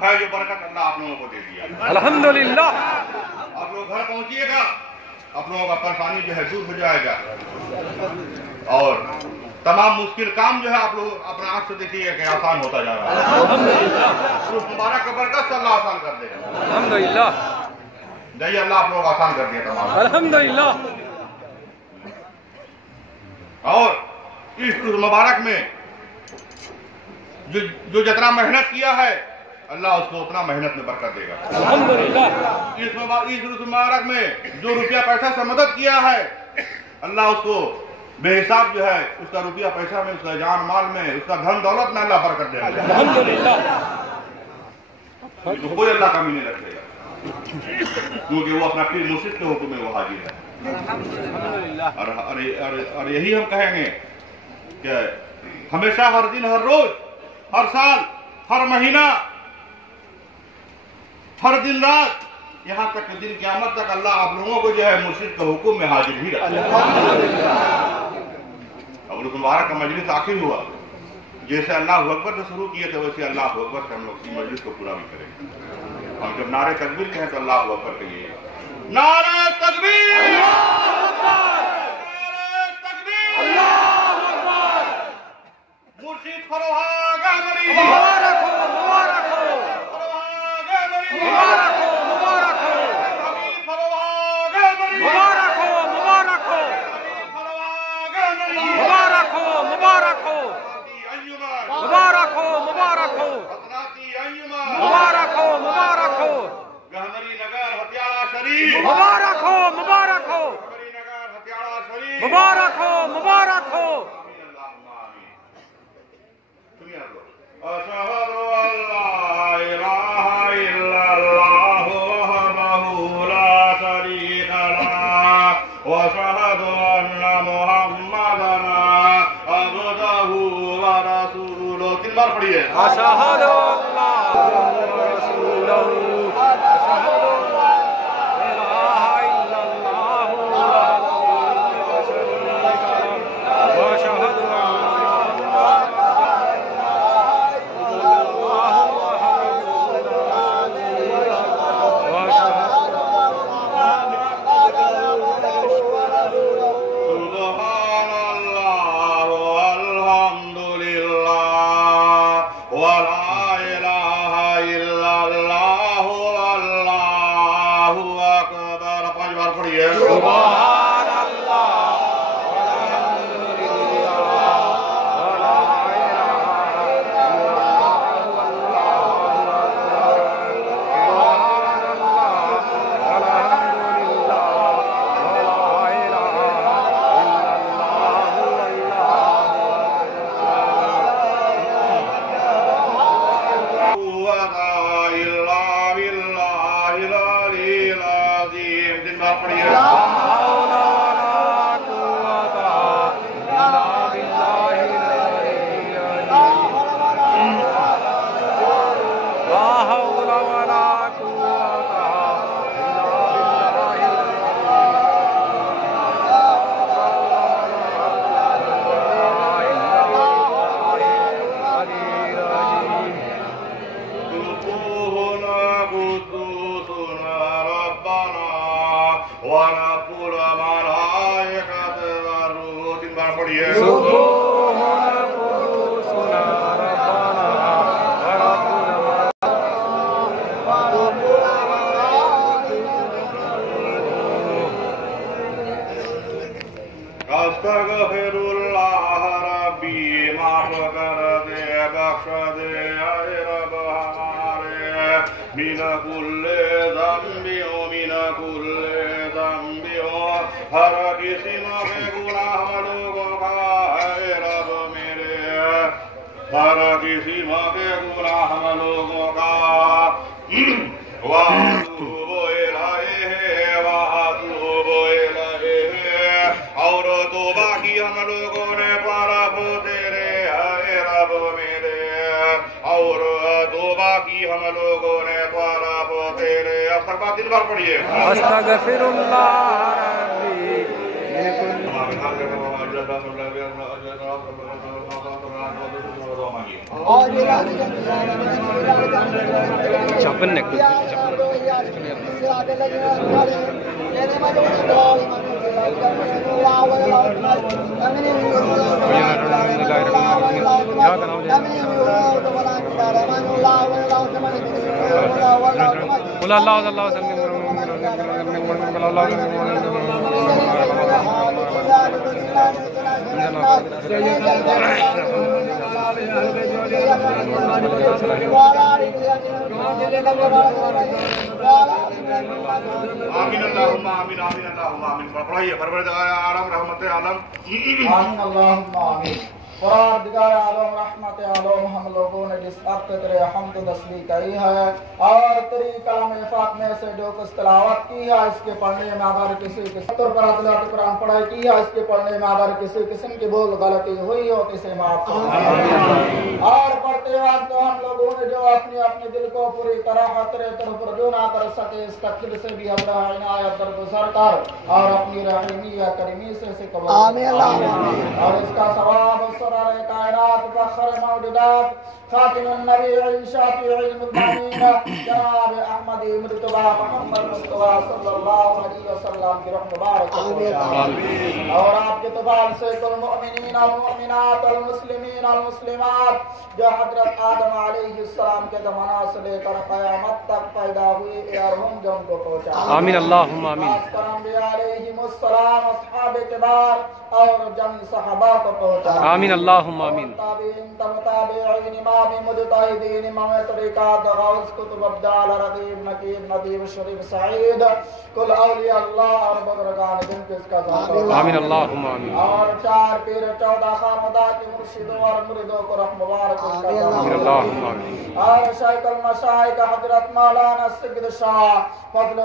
भाई ये बरकत अल्लाह आप लोगों को दे दिया। अल्हम्दुलिल्लाह। आप लोग घर पहुंचिएगा, आप लोगों का परेशानी जो है दूर हो जाएगा और तमाम मुश्किल काम जो है आप लोग अपना आंख से देखिएगा कि आसान होता जा रहा है। उस मुबारक का बरकत से अल्लाह आसान कर देगा। अल्हम्दुलिल्लाह। जाइए अल्लाह आप लोगों को आसान कर दिया तमाम। अल्हम्दुलिल्लाह। और इस मुबारक में जो जितना मेहनत किया है अल्लाह उसको उतना मेहनत में बरकत देगा। अल्हम्दुलिल्लाह। इस मुबारक में जो रुपया पैसा से मदद किया है अल्लाह उसको बेहिसाब जो है उसका रुपया पैसा में, उसका जान माल में, उसका धन दौलत में अल्लाह बरकत देगा। अल्हम्दुलिल्लाह। कोई अल्लाह कमी नहीं रखेगा क्योंकि वो अपना पीर मुर्शिद के हुक्म में वो हाजिर है। और यही हम कहेंगे कि हमेशा, हर दिन, हर रोज, हर साल, हर महीना, हर दिन रात, यहाँ तक कि दिन क़यामत तक अल्लाह आप लोगों को जो है मुर्शिद के हुक्म में हाजिर ही रखेगा। और उस मुबारक का मजलिस आखिर हुआ, जैसे अल्लाह अकबर से शुरू किए थे वैसे अल्लाह अकबर से हम लोग इस मजलिस को पूरा भी करेंगे। हम जब नारे तकबीर कहें तो अल्लाह अकबर कहिए, नारे तकबीर, मुर्शिद फरोहा गहमरी मुबारक हो, मुबारक हो, फरोहा गहमरी मुबारक हो, मुबारक हो, अमीर फरोहा गहमरी मुबारक हो, मुबारक हो, अमीर फरोहा गहमरी मुबारक हो, मुबारक हो, मुबारक हो, मुबारक हो, हसनाती अय्युमा मुबारक हो, मुबारक हो, गहमरी नगर हथियारा शरीफ मुबारक हो, मुबारक हो, गहमरी नगर हथियारा शरीफ मुबारक हो, मुबारक हो। أشهد أن لا إله إلا الله وحده لا شريك له وأشهد أن محمدا عبده ورسوله। तीन बार पढ़िए। أشهد أن لا إله إلا الله وأشهد अस्तगफिरुल्लाह بننے کو آمین اللہم آمین آمین اللہم آمین پڑھائیے پروردگار عالم رحمت عالم آمین اللہم آمین پروردگار عالم رحمت عالم ہم لوگوں نے جس وقت تیرے حمد و تسبیح کی ہے اور تیری کلام پاک میں سے جو کچھ تلاوت کی ہے اس کے پڑھنے میں اگر کسی قسم پر تلاوت قرآن پڑھائی کی ہے اس کے پڑھنے میں اگر کسی قسم کی بھول غلطی ہوئی ہو تو اسے معاف فرما اور پڑھتے وقت تو ہم لوگوں نے جو اپنے دل کو پوری طرح تیرے طرف رجوع نہ کر سکے اس تقدیر سے بھی اللہ عنایت درگزر کر اور اپنی رحیمی یا کریمی سے قبول آمین اور اس کا ثواب سرار کائنات فخر موجودات خاتم النبی شافع المؤمنین جناب احمد مرتضی محمد مصطفیٰ صلی اللہ علیہ وسلم کی رحمت مبارک آمین اور آپ کے تفال سے کل مؤمنین المؤمنات المسلمین المسلمات جو حضرت آدم علیہ السلام کے زمانہ سے لے کر قیامت تک پیدا ہوئی ارحم جو ان کو پہنچا آمین اللہم آمین انبیاء علیہم السلام اصحاب کبار اور جمع صحابہ کو پہنچا آمین اللہم آمین تابعین تابعین امام مجتہدین امام طریقات غوث کتب ابدال رغیب نقیب ندیب شریف سعید کل اولیاء اللہ اور بزرگان دن کے اس کا ذکر آمین اللہم آمین اور 4 پیر 14 خانودہ کے مرشدوں اور مریدوں کو رحم مبارک اس کا آمین ذکر اللہم آمین اور شیخ المشائخ حضرت مولانا سید شاہ فضل